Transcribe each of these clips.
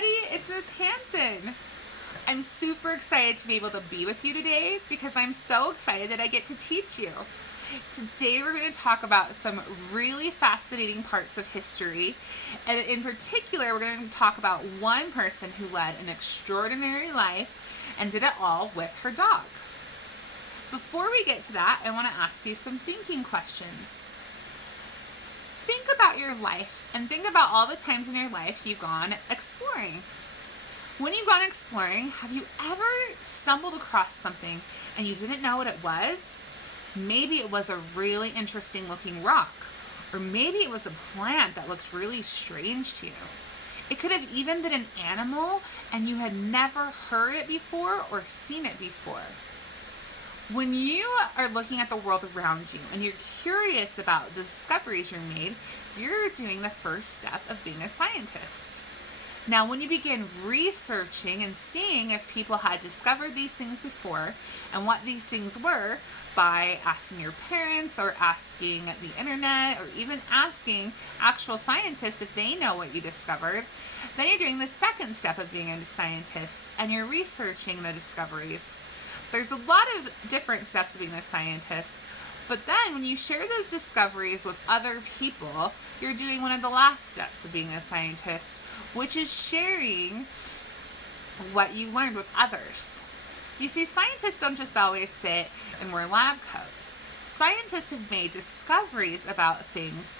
everybody, it's Miss Hansen. I'm super excited to be able to be with you today because I'm so excited that I get to teach you. Today we're going to talk about some really fascinating parts of history, and in particular we're going to talk about one person who led an extraordinary life and did it all with her dog. Before we get to that, I want to ask you some thinking questions. Think about your life and think about all the times in your life you've gone exploring. When you've gone exploring, have you ever stumbled across something and you didn't know what it was? Maybe it was a really interesting looking rock, or maybe it was a plant that looked really strange to you. It could have even been an animal and you had never heard it before or seen it before. When you are looking at the world around you and you're curious about the discoveries you're made, you're doing the first step of being a scientist. Now, when you begin researching and seeing if people had discovered these things before and what these things were by asking your parents or asking the internet or even asking actual scientists if they know what you discovered, then you're doing the second step of being a scientist and you're researching the discoveries. There's a lot of different steps of being a scientist, but then when you share those discoveries with other people, you're doing one of the last steps of being a scientist, which is sharing what you learned with others. You see, scientists don't just always sit and wear lab coats. Scientists have made discoveries about things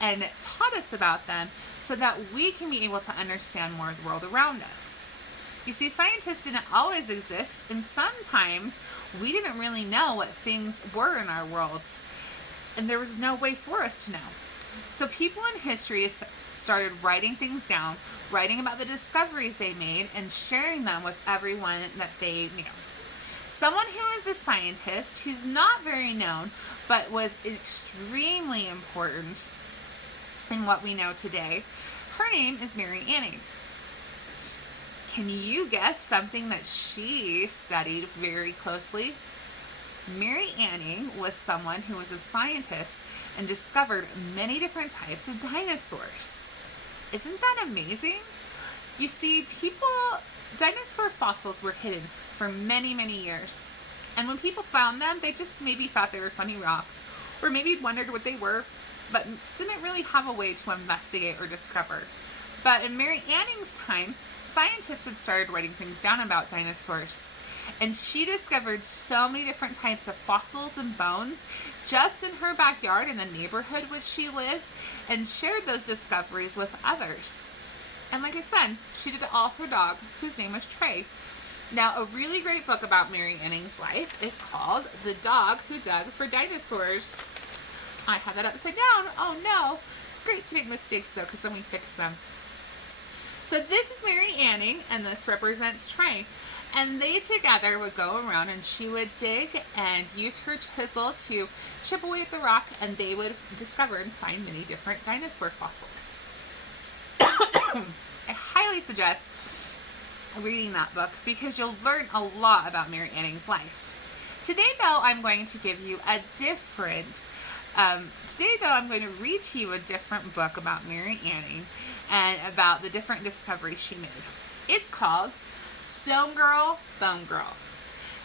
and taught us about them so that we can be able to understand more of the world around us. You see, scientists didn't always exist, and sometimes we didn't really know what things were in our worlds, and there was no way for us to know. So people in history started writing things down, writing about the discoveries they made, and sharing them with everyone that they knew. Someone who is a scientist, who's not very known, but was extremely important in what we know today, her name is Mary Anning. Can you guess something that she studied very closely? Mary Anning was someone who was a scientist and discovered many different types of dinosaurs. Isn't that amazing? You see, dinosaur fossils were hidden for many, many years. And when people found them, they just maybe thought they were funny rocks, or maybe wondered what they were, but didn't really have a way to investigate or discover. But in Mary Anning's time, scientists had started writing things down about dinosaurs, and she discovered so many different types of fossils and bones just in her backyard in the neighborhood which she lived, and shared those discoveries with others. And like I said, she did it all with her dog, whose name was Trey. Now, a really great book about Mary Anning's life is called The Dog Who Dug for Dinosaurs. I have that upside down. Oh no. It's great to make mistakes though, because then we fix them. So this is Mary Anning, and this represents Trey. And they together would go around, and she would dig and use her chisel to chip away at the rock, and they would discover and find many different dinosaur fossils. I highly suggest reading that book because you'll learn a lot about Mary Anning's life. Today, though, I'm going to give you a different I'm going to read to you a different book about Mary Anning and about the different discoveries she made. It's called Stone Girl, Bone Girl.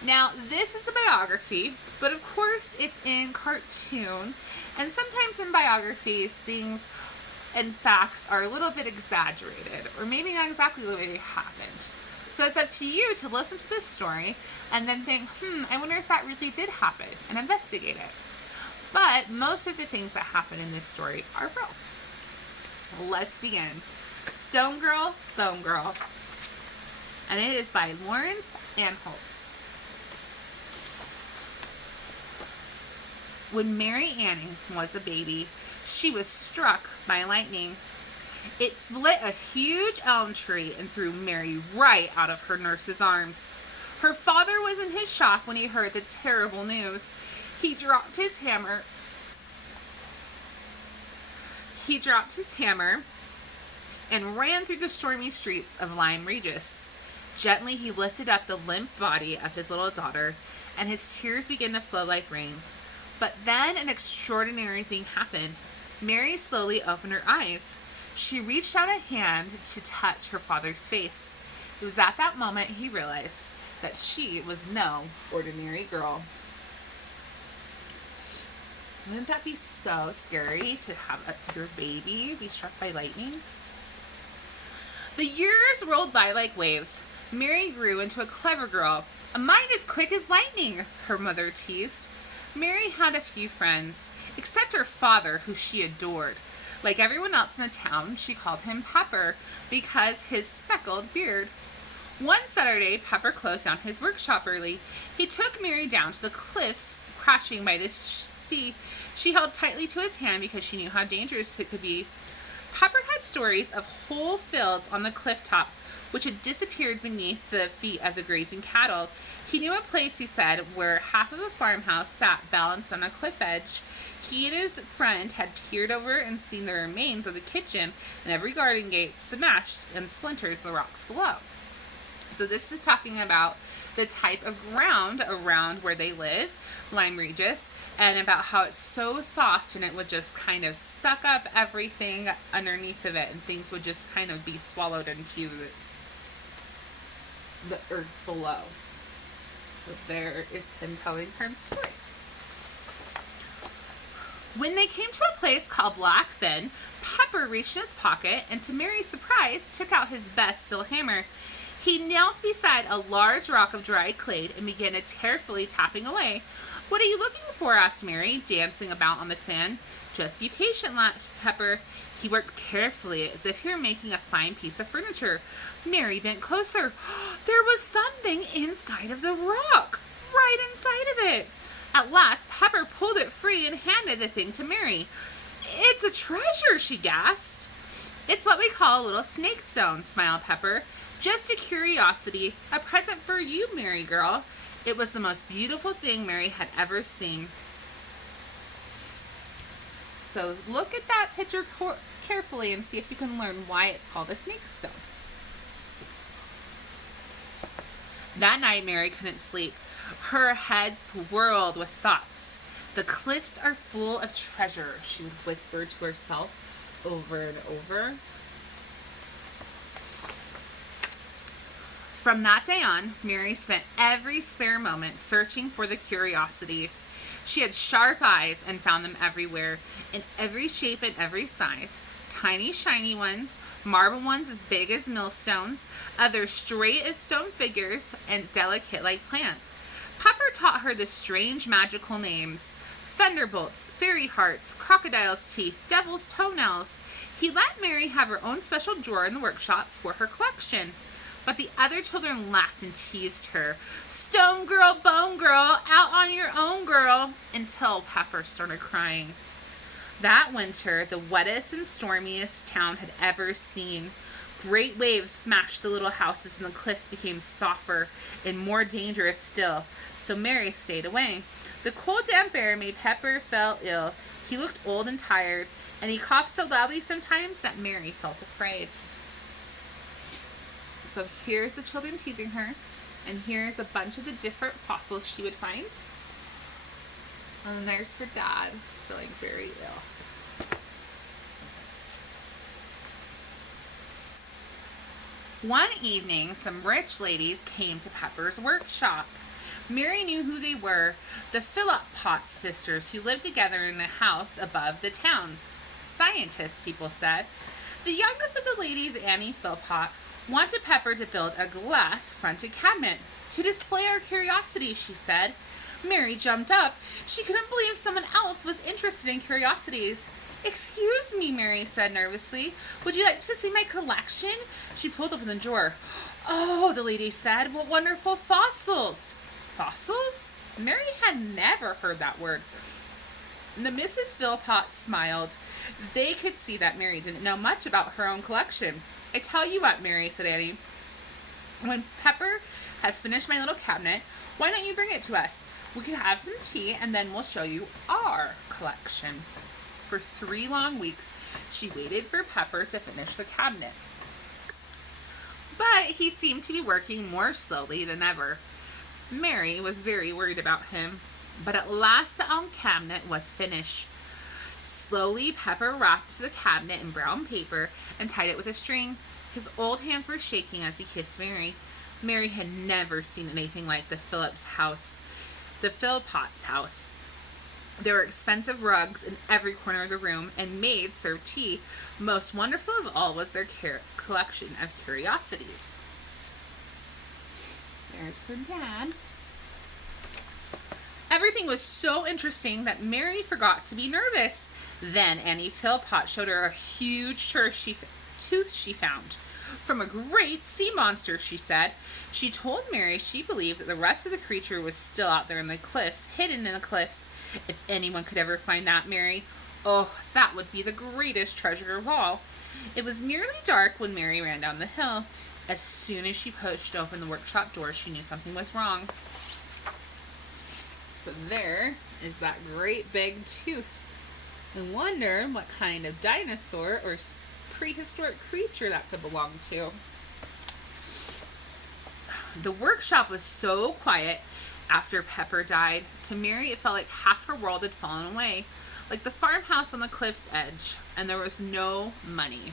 Now, this is a biography, but of course it's in cartoon, and sometimes in biographies, things and facts are a little bit exaggerated, or maybe not exactly the way they happened. So it's up to you to listen to this story and then think, I wonder if that really did happen, and investigate it. But most of the things that happen in this story are real. Let's begin. Stone Girl, Bone Girl. And it is by Lawrence Anholtz. When Mary Anning was a baby, she was struck by lightning. It split a huge elm tree and threw Mary right out of her nurse's arms. Her father was in his shock when he heard the terrible news. He dropped his hammer and ran through the stormy streets of Lyme Regis. Gently he lifted up the limp body of his little daughter, and his tears began to flow like rain. But then an extraordinary thing happened. Mary slowly opened her eyes. She reached out a hand to touch her father's face. It was at that moment he realized that she was no ordinary girl. Wouldn't that be so scary to have your baby be struck by lightning? The years rolled by like waves. Mary grew into a clever girl. A mind as quick as lightning, her mother teased. Mary had a few friends, except her father, who she adored. Like everyone else in the town, she called him Pepper because his speckled beard. One Saturday, Pepper closed down his workshop early. He took Mary down to the cliffs crashing by the sea. She held tightly to his hand because she knew how dangerous it could be. Pepper had stories of whole fields on the cliff tops which had disappeared beneath the feet of the grazing cattle. He knew a place, he said, where half of a farmhouse sat balanced on a cliff edge. He and his friend had peered over and seen the remains of the kitchen and every garden gate smashed and splinters in the rocks below. So this is talking about the type of ground around where they live, Lyme Regis, and about how it's so soft and it would just kind of suck up everything underneath of it and things would just kind of be swallowed into the earth below. So there is him telling her story. When they came to a place called Blackfin, Pepper reached in his pocket and to Mary's surprise took out his best steel hammer. He knelt beside a large rock of dry clay and began carefully tapping away. "What are you looking for?" asked Mary, dancing about on the sand. "Just be patient," laughed Pepper. He worked carefully as if he were making a fine piece of furniture. Mary bent closer. There was something inside of the rock, right inside of it. At last, Pepper pulled it free and handed the thing to Mary. "It's a treasure," she gasped. "It's what we call a little snake stone," smiled Pepper. "Just a curiosity, a present for you, Mary girl." It was the most beautiful thing Mary had ever seen. So look at that picture carefully and see if you can learn why it's called a snake stone. That night, Mary couldn't sleep. Her head swirled with thoughts. "The cliffs are full of treasure," she would whisper to herself over and over. From that day on, Mary spent every spare moment searching for the curiosities. She had sharp eyes and found them everywhere, in every shape and every size. Tiny, shiny ones, marble ones as big as millstones, others straight as stone figures, and delicate like plants. Pepper taught her the strange magical names: thunderbolts, fairy hearts, crocodile's teeth, devil's toenails. He let Mary have her own special drawer in the workshop for her collection. But the other children laughed and teased her. "Stone girl, bone girl, out on your own, girl," until Pepper started crying. That winter, the wettest and stormiest town had ever seen. Great waves smashed the little houses and the cliffs became softer and more dangerous still, so Mary stayed away. The cold, damp air made Pepper feel ill. He looked old and tired, and he coughed so loudly sometimes that Mary felt afraid. So here's the children teasing her, and here's a bunch of the different fossils she would find. And there's her dad, feeling very ill. One evening, some rich ladies came to Pepper's workshop. Mary knew who they were, the Philpott sisters who lived together in the house above the towns. Scientists, people said. The youngest of the ladies, Annie Philpott, wanted Pepper to build a glass-fronted cabinet to display our curiosity, she said. Mary jumped up. She couldn't believe someone else was interested in curiosities. "Excuse me," Mary said nervously. "Would you like to see my collection?" She pulled open the drawer. "Oh," the lady said, "what wonderful fossils." Fossils? Mary had never heard that word. The Mrs. Philpott smiled. They could see that Mary didn't know much about her own collection. "I tell you what, Mary," said Annie. "When Pepper has finished my little cabinet, why don't you bring it to us? We can have some tea and then we'll show you our collection." For 3 long weeks, she waited for Pepper to finish the cabinet. But he seemed to be working more slowly than ever. Mary was very worried about him. But at last the cabinet was finished. Slowly, Pepper wrapped the cabinet in brown paper and tied it with a string. His old hands were shaking as he kissed Mary. Mary had never seen anything like the Philpotts house. There were expensive rugs in every corner of the room, and maids served tea. Most wonderful of all was their collection of curiosities. There's her dad. Everything was so interesting that Mary forgot to be nervous. Then Annie Philpott showed her a huge tooth she found. From a great sea monster, she said. She told Mary she believed that the rest of the creature was still out there in the cliffs, hidden in the cliffs. If anyone could ever find that, Mary, oh, that would be the greatest treasure of all. It was nearly dark when Mary ran down the hill. As soon as she pushed open the workshop door, she knew something was wrong. So there is that great big tooth. I wonder what kind of dinosaur or prehistoric creature that could belong to. The workshop was so quiet after Pepper died. To Mary, it felt like half her world had fallen away, like the farmhouse on the cliff's edge, and there was no money.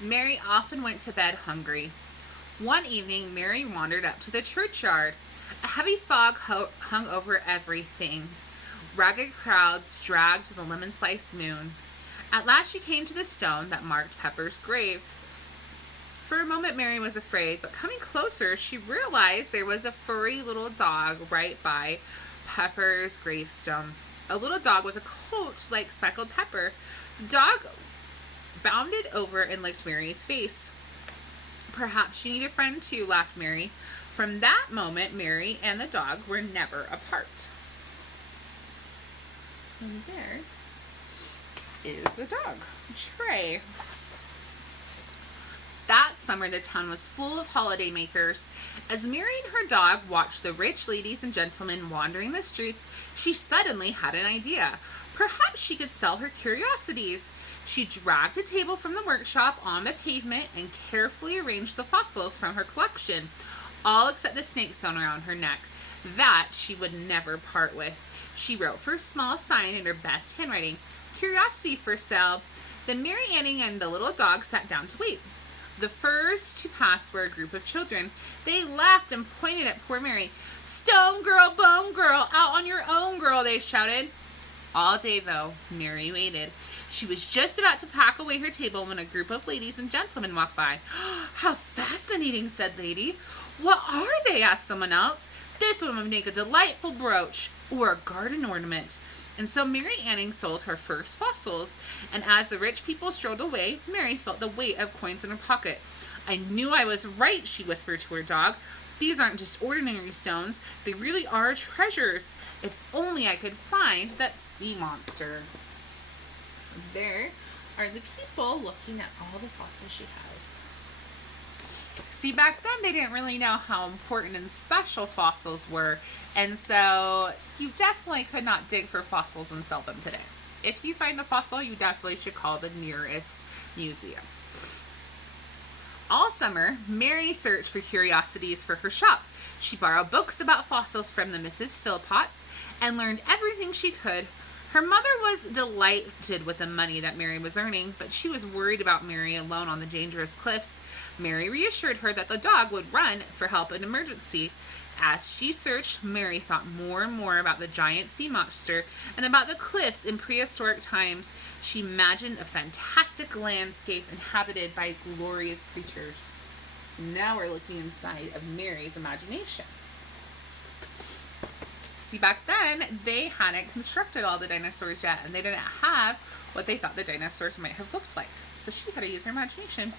Mary often went to bed hungry. One evening, Mary wandered up to the churchyard. A heavy fog hung over everything. Ragged crowds dragged the lemon-sliced moon. At last she came to the stone that marked Pepper's grave. For a moment, Mary was afraid, but coming closer, she realized there was a furry little dog right by Pepper's gravestone. A little dog with a coat like speckled pepper. The dog bounded over and licked Mary's face. Perhaps you need a friend too, laughed Mary. From that moment, Mary and the dog were never apart. And there is the dog, Trey. That summer, the town was full of holiday makers. As Mary and her dog watched the rich ladies and gentlemen wandering the streets, she suddenly had an idea. Perhaps she could sell her curiosities. She dragged a table from the workshop on the pavement and carefully arranged the fossils from her collection, all except the snake stone around her neck. That she would never part with. She wrote for a small sign in her best handwriting, "Curiosity for sale." Then Mary Anning and the little dog sat down to wait. The first to pass were a group of children. They laughed and pointed at poor Mary. "Stone girl, bone girl, out on your own, girl," they shouted. All day, though, Mary waited. She was just about to pack away her table when a group of ladies and gentlemen walked by. "How fascinating," said Lady. "What are they?" asked someone else. "This one would make a delightful brooch or a garden ornament." And so Mary Anning sold her first fossils, and as the rich people strolled away, Mary felt the weight of coins in her pocket. "I knew I was right," she whispered to her dog. "These aren't just ordinary stones. They really are treasures. If only I could find that sea monster." So there are the people looking at all the fossils she has. See, back then they didn't really know how important and special fossils were, and so you definitely could not dig for fossils and sell them today. If you find a fossil, you definitely should call the nearest museum. All summer, Mary searched for curiosities for her shop. She borrowed books about fossils from the Mrs. Philpotts and learned everything she could. Her mother was delighted with the money that Mary was earning, but she was worried about Mary alone on the dangerous cliffs. Mary reassured her that the dog would run for help in emergency. As she searched, Mary thought more and more about the giant sea monster and about the cliffs in prehistoric times. She imagined a fantastic landscape inhabited by glorious creatures. So now we're looking inside of Mary's imagination. See, back then, they hadn't constructed all the dinosaurs yet, and they didn't have what they thought the dinosaurs might have looked like. So she had to use her imagination.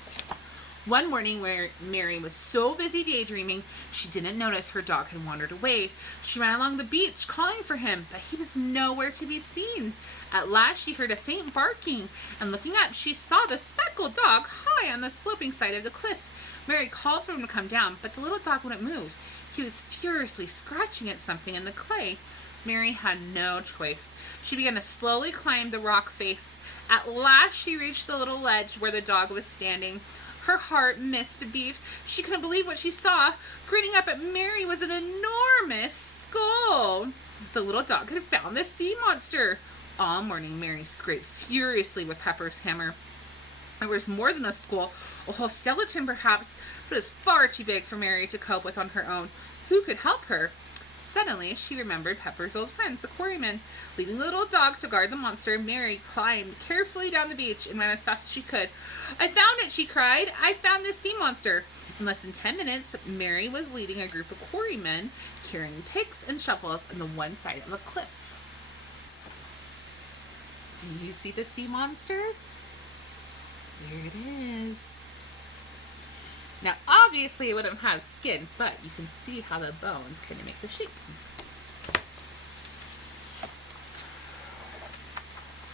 One morning, where Mary was so busy daydreaming, she didn't notice her dog had wandered away. She ran along the beach, calling for him, but he was nowhere to be seen. At last, she heard a faint barking, and looking up, she saw the speckled dog high on the sloping side of the cliff. Mary called for him to come down, but the little dog wouldn't move. He was furiously scratching at something in the clay. Mary had no choice. She began to slowly climb the rock face. At last, she reached the little ledge where the dog was standing. Her heart missed a beat. She couldn't believe what she saw. Grinning up at Mary was an enormous skull. The little dog had found the sea monster. All morning, Mary scraped furiously with Pepper's hammer. There was more than a school, a whole skeleton perhaps, but it was far too big for Mary to cope with on her own. Who could help her? Suddenly, she remembered Pepper's old friends, the quarrymen. Leaving the little dog to guard the monster, Mary climbed carefully down the beach and ran as fast as she could. "I found it," she cried. "I found the sea monster." In less than 10 minutes, Mary was leading a group of quarrymen carrying picks and shovels on the one side of a cliff. Do you see the sea monster? There it is. Now, obviously, it wouldn't have skin, but you can see how the bones kind of make the shape.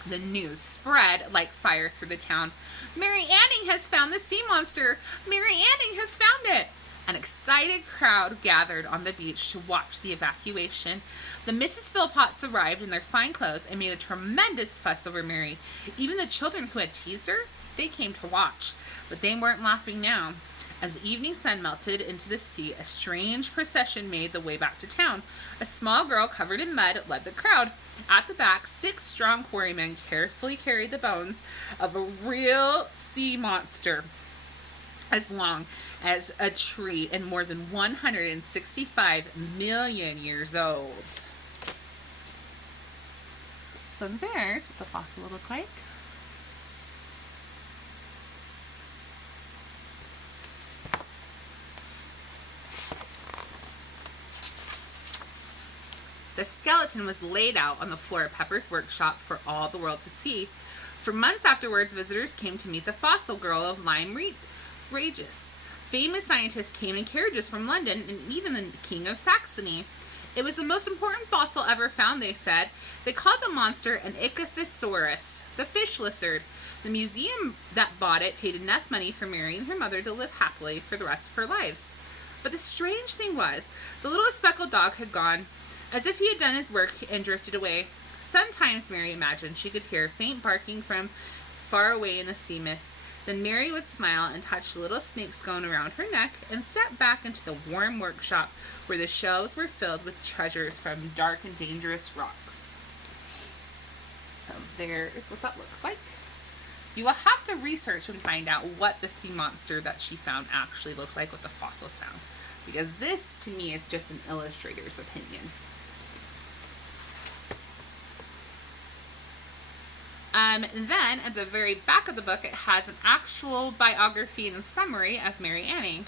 The news spread like fire through the town. "Mary Anning has found the sea monster! Mary Anning has found it!" An excited crowd gathered on the beach to watch the evacuation. The Mrs. Philpotts arrived in their fine clothes and made a tremendous fuss over Mary. Even the children who had teased her, they came to watch, but they weren't laughing now. As the evening sun melted into the sea, a strange procession made the way back to town. A small girl covered in mud led the crowd. At the back, 6 strong quarrymen carefully carried the bones of a real sea monster as long as a tree and more than 165 million years old. So there's what the fossil will look like. The skeleton was laid out on the floor of Pepper's workshop for all the world to see. For months afterwards, visitors came to meet the fossil girl of Lyme Regis. Famous scientists came in carriages from London and even the King of Saxony. It was the most important fossil ever found, they said. They called the monster an Ichthyosaurus, the fish lizard. The museum that bought it paid enough money for Mary and her mother to live happily for the rest of her lives. But the strange thing was, the little speckled dog had gone, as if he had done his work and drifted away. Sometimes Mary imagined she could hear faint barking from far away in the sea mist. Then Mary would smile and touch the little snakes going around her neck and step back into the warm workshop where the shelves were filled with treasures from dark and dangerous rocks. So there is what that looks like. You will have to research and find out what the sea monster that she found actually looked like, what the fossils found. Because this, to me, is just an illustrator's opinion. Then, at the very back of the book, it has an actual biography and summary of Mary Anning.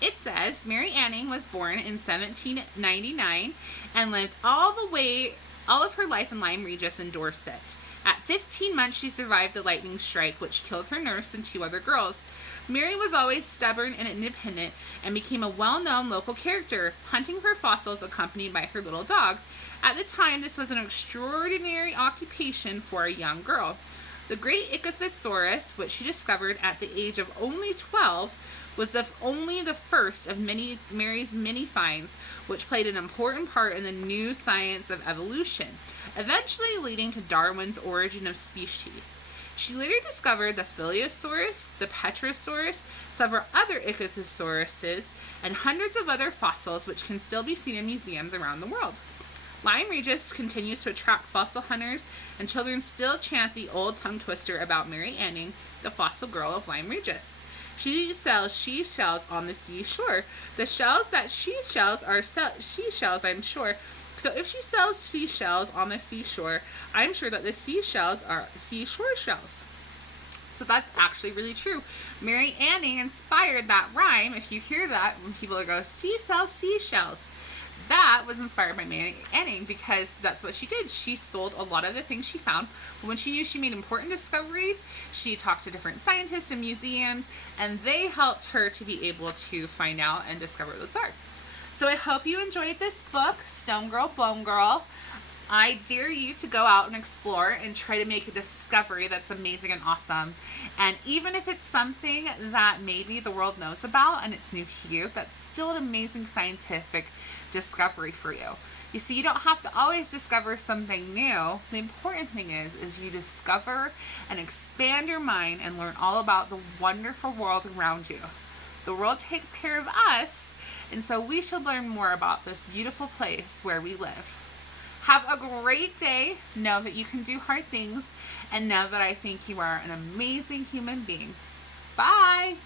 It says, Mary Anning was born in 1799 and lived all of her life in Lyme Regis in Dorset. At 15 months, she survived the lightning strike, which killed her nurse and 2 other girls. Mary was always stubborn and independent and became a well-known local character, hunting for fossils accompanied by her little dog. At the time, this was an extraordinary occupation for a young girl. The great Ichthyosaurus, which she discovered at the age of only 12, was only the first of Mary's many finds, which played an important part in the new science of evolution, eventually leading to Darwin's Origin of Species. She later discovered the Phyllosaurus, the Petrosaurus, several other Ichthyosauruses, and hundreds of other fossils which can still be seen in museums around the world. Lyme Regis continues to attract fossil hunters, and children still chant the old tongue twister about Mary Anning, the fossil girl of Lyme Regis. She sells seashells on the seashore. The shells that she sells are seashells, I'm sure. So if she sells seashells on the seashore, I'm sure that the seashells are seashore shells. So that's actually really true. Mary Anning inspired that rhyme. If you hear that, when people go, she sells seashells. That was inspired by Mary Anning because that's what she did. She sold a lot of the things she found. But when she knew she made important discoveries, she talked to different scientists and museums, and they helped her to be able to find out and discover what those are. So I hope you enjoyed this book, Stone Girl, Bone Girl. I dare you to go out and explore and try to make a discovery that's amazing and awesome. And even if it's something that maybe the world knows about and it's new to you, that's still an amazing scientific discovery for you. You see, you don't have to always discover something new. The important thing is you discover and expand your mind and learn all about the wonderful world around you. The world takes care of us, and so we should learn more about this beautiful place where we live. Have a great day. Know that you can do hard things. And know that I think you are an amazing human being. Bye.